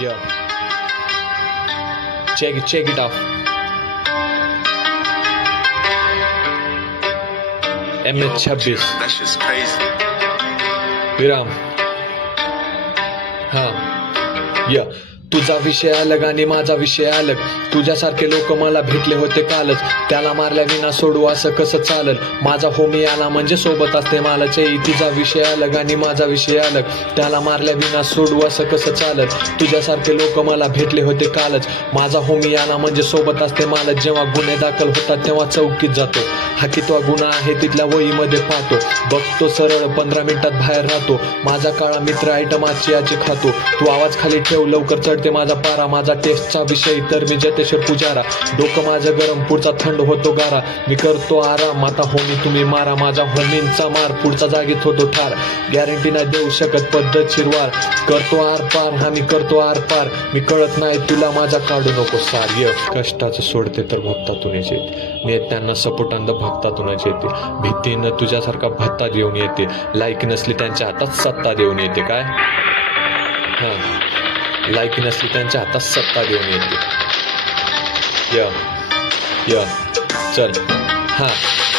Yeah. Check it out. MS-26 That's just crazy. विराम. हा या तुझा विषय अलग आणि माझा विषय अलग. तुझ्यासारखे लोक मला भेटले होते कालच. त्याला मारल्या विना सोडू असं कसं चालल. माझा होमी आला म्हणजे सोबत असते मालाचे. तुझा विषय अलग आणि माझा विषय अलग. त्याला मारल्या विना सोडू असं कसं चालल. तुझ्यासारखे लोक मला भेटले होते कालच. माझा होमी आला म्हणजे सोबत असते मालच. जेव्हा गुन्हे दाखल होतात तेव्हा चौकीत जातो. हा कितवा गुन्हा आहे तिथल्या वहीमध्ये पाहतो. बघतो सरळ 15 मिनिटात बाहेर राहतो. माझा काळा मित्र आयटम आजची खातो. तू आवाज खाली ठेव लवकर चढते माझा पारा. माझा टेस्टचा विषय तर मी जतेश्वर पुजारा. डोकं माझं गरम पुढचा थंड होतो गारा. मी करतो आराम आता होमी तुम्ही मारा. माझा होमींचा मार पुढचा जागीत होतो ठार. गॅरंटी नाही देऊ शकत पद्धतशीर वार. करतो आर पार हा मी करतो आर पार. मी कळत नाही तुला माझा काढू नको सार. कष्टाचं सोडते तर भक्तातूनच येते. नेत्यांना सपोर्ट अंध भक्तातूनच येते. भीतीनं तुझ्यासारखा भत्ता देऊन येते. लायकी नसली त्यांच्या हातात सत्ता देऊन येते. काय हा लायकी नसली त्यांच्या हातात सत्ता देऊन येते. य चल हा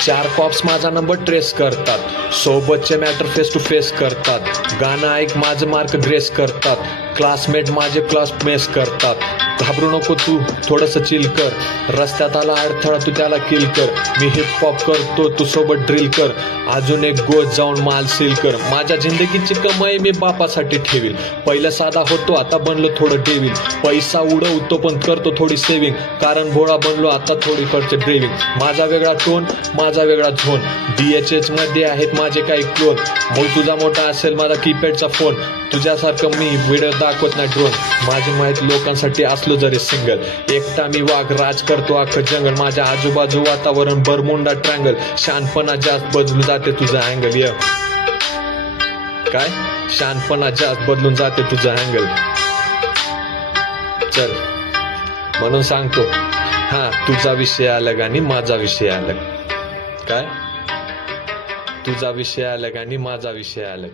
4 कॉप्स माझा नंबर ट्रेस करतात. सोबतचे मॅटर फेस टू फेस करतात. गाणं ऐक माझं मार्क ग्रेस करतात. क्लासमेट माझे क्लास मेस करतात. घाबरू नको तू थोडंसं चिल कर. रस्त्यात आला अडथळा तू त्याला किल कर. मी हिपहॉप करतो तू सोबत ड्रिल कर. अजून एक गोष्ट जाऊन माल सील कर. माझ्या जिंदगीची कमाई मी बापासाठी ठेवील. पहिलं साधा होतो आता बनलो थोडं डेविल. पैसा उडवतो पण करतो थोडी सेविंग. कारण भोळा बनलो आता थोडी खर्च ड्रिलिंग. माझा वेगळा टोन माझा वेगळा झोन. DHH मध्ये आहेत माझे काही क्लोन. मग तुझा मोठा असेल माझा कीपॅडचा फोन. तुझ्यासारखं मी व्हिडिओ दाखवत नाही ड्रोन. माझी माहिती लोकांसाठी असलो जरी सिंगल. एकटा मी वाघ राज करतो अख्खं जंगल. माझ्या आजूबाजू वातावरण बरमुंडा ट्रँगल. शानपणा जास्त बदलून जाते तुझं अँगल. काय शानपणा जास्त बदलून जाते तुझं अँगल. चल म्हणून सांगतो हा तुझा विषय अलग आणि माझा विषय अलग. काय तुझा विषय अलग आणि माझा विषय अलग.